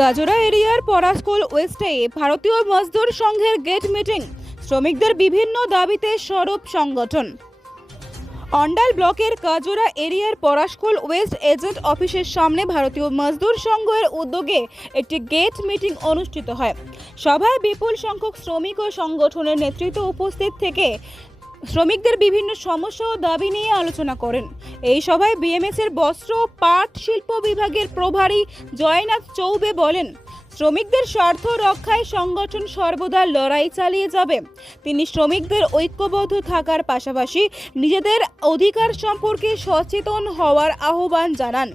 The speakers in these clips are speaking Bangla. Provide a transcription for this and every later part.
কাজরা এরিয়ার পরাশকোল ওয়েস্টে ভারতীয় মজদুর সংঘের গেট মিটিং। শ্রমিকদের বিভিন্ন দাবিতে সরব সংগঠন। অন্ডাল ব্লকের কাজরা এরিয়ার পরাশকোল ওয়েস্ট এজেন্ট অফিসের সামনে ভারতীয় মজদুর সংঘের উদ্যোগে একটি গেট মিটিং অনুষ্ঠিত হয়। সভায় বিপুল সংখ্যক শ্রমিক ও সংগঠনের নেতৃত্ব উপস্থিত থেকে শ্রমিকদের বিভিন্ন সমস্যা ও দাবি নিয়ে আলোচনা করেন। এই সভায় বিএমএস এর বস্ত্র ও পাট শিল্প বিভাগের প্রভারী জয়নাথ চৌবে বলেন, শ্রমিকদের স্বার্থ রক্ষায় সংগঠন সর্বদা লড়াই চালিয়ে যাবে। তিনি শ্রমিকদের ঐক্যবদ্ধ থাকার পাশাপাশি নিজেদের অধিকার সম্পর্কে সচেতন হওয়ার আহ্বান জানান।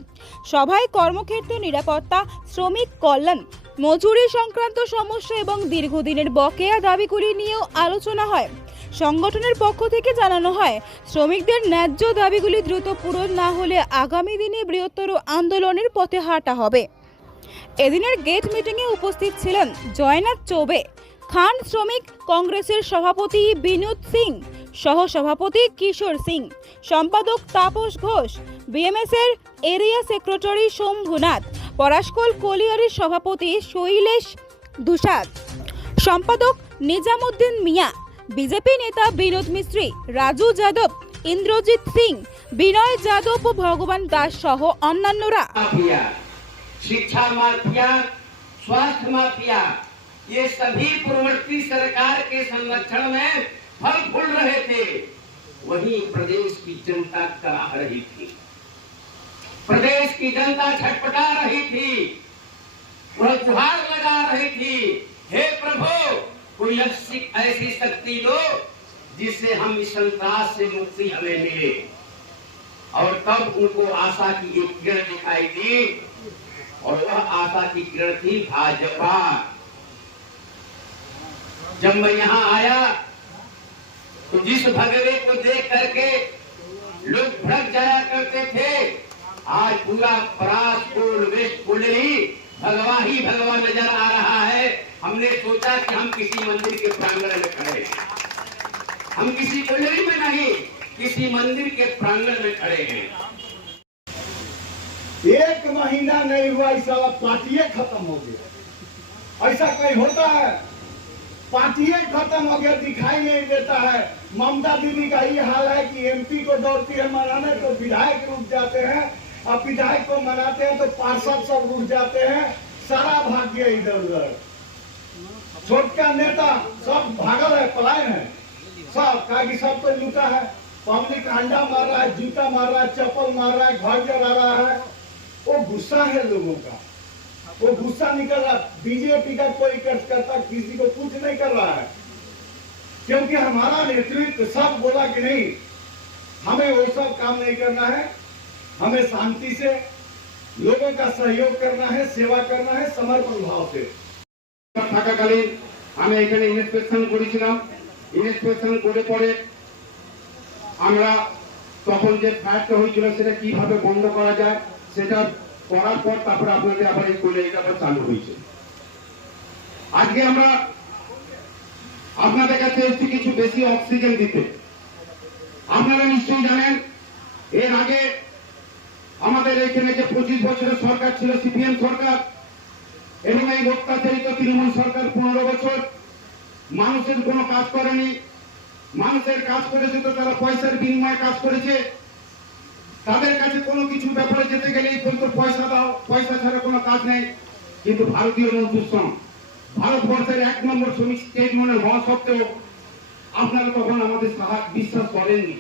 সভায় কর্মক্ষেত্র নিরাপত্তা, শ্রমিক কল্যাণ, মজুরি সংক্রান্ত সমস্যা এবং দীর্ঘদিনের বকেয়া দাবিগুলি নিয়েও আলোচনা হয়। সংগঠনের পক্ষ থেকে জানানো হয়, শ্রমিকদের ন্যায্য দাবিগুলি দ্রুত পূরণ না হলে আগামী দিনে বৃহত্তর আন্দোলনের পথে হাঁটা হবে। এদিনের গেট মিটিংয়ে উপস্থিত ছিলেন জয়নাথ চৌবে, খান শ্রমিক কংগ্রেসের সভাপতি বিনোদ সিং, সহ সভাপতি কিশোর সিং, সম্পাদক তাপস ঘোষ, বিএমএস এর এরিয়া সেক্রেটারি শম্ভুনাথ, পরাশকোল কোলিয়ারির সভাপতি শৈলেশ দুসাদ, সম্পাদক নিজামুদ্দিন মিয়া, বিজেপি নেতা বিনোদ মিস্ত্রি, রাজু যাদব, ইন্দ্রজিৎ সিং, বিনয় যাদব ও ভগবান দাস সহ অন্যান্যরা। शिक्षा माफिया, स्वास्थ्य माफिया, ये सभी पूर्ववर्ती सरकार के संरक्षण में फल फूल रहे थे। वहीं प्रदेश की जनता कराह रही थी, प्रदेश की जनता छटपटा रही थी, वह गुहार लगा रही थी, हे प्रभु कोई ऐसी शक्ति दो जिससे हम इस संत्रास से मुक्ति हमें मिले। और तब उनको आशा की एक किरण दिखाई दी, और वह आशा की किरण थी भाजपा। जब मैं यहाँ आया तो जिस भगवे को देख करके लोग भड़क जाया करते थे, आज पूरा पराशकोल वेस्ट कोलरी भगवा ही भगवा नजर आ रहा है। हमने सोचा कि हम किसी मंदिर के प्रांगण में खड़े हैं, हम किसी कोलरी में नहीं, किसी मंदिर के प्रांगण में खड़े हैं। एक महीना नहीं हुआ, इस साला पार्टी खत्म हो गया। ऐसा कहीं होता है? पार्टी खत्म हो गया, दिखाई नहीं देता है। ममता दीदी का ये हाल है कि एमपी को दौड़ती है मनाने तो विधायक रुक जाते हैं, और विधायक को मनाते हैं तो पार्षद सब रुक जाते हैं। सारा भाग गया इधर उधर, छोटका नेता सब भागल है, पलायन है सब, कि सब तो लूटा है। पब्लिक अंडा मार रहा है, जूता मार रहा है, चप्पल मार रहा है, घर जला रहा है। वो गुस्सा है लोगों का, वो गुस्सा निकल रहा। बीजेपी का कोई कार्यकर्ता किसी को कुछ नहीं कर रहा है, क्योंकि हमारा नेतृत्व सब बोला कि नहीं, हमें वो सब काम नहीं करना है, हमें शांति से लोगों का सहयोग करना है, सेवा करना है, समर्पण भाव से। থাকাকালীন আমি এখানে ইন্সপেকশন করেছিলাম। ইন্সপেকশন করে পরে আমরা তখন যে ফায়ারটা হয়েছিল সেটা কিভাবে বন্ধ করা যায় সেটা করার পর তারপরে আপনাদের আবার এই কোলেরিটা আবার চালু হয়েছে। আজকে আমরা আপনাদের কাছে এসেছি কিছু বেশি অক্সিজেন দিতে। আপনারা নিশ্চয়ই জানেন এর আগে আমাদের এখানে যে 25 বছরের সরকার ছিল সিপিএম সরকার, এবং এই অত্যাচারিত তৃণমূল সরকার 15 বছর মানুষের কোনো কাজ করেনি। মানুষের কাজ করেছে তো তারা পয়সার বিনিময়ে কাজ করেছে। তাদের কাছে কোনো কিছু ব্যাপারে যেতে গেলেই বলতো পয়সা দাও, পয়সা ছাড়া কোনো কাজ নেই। কিন্তু ভারতীয় মজদুর সংঘ ভারতবর্ষের 1 নম্বর শ্রমিক স্টেট মনে হওয়া সত্ত্বেও আপনারা তখন আমাদের বিশ্বাস করেননি।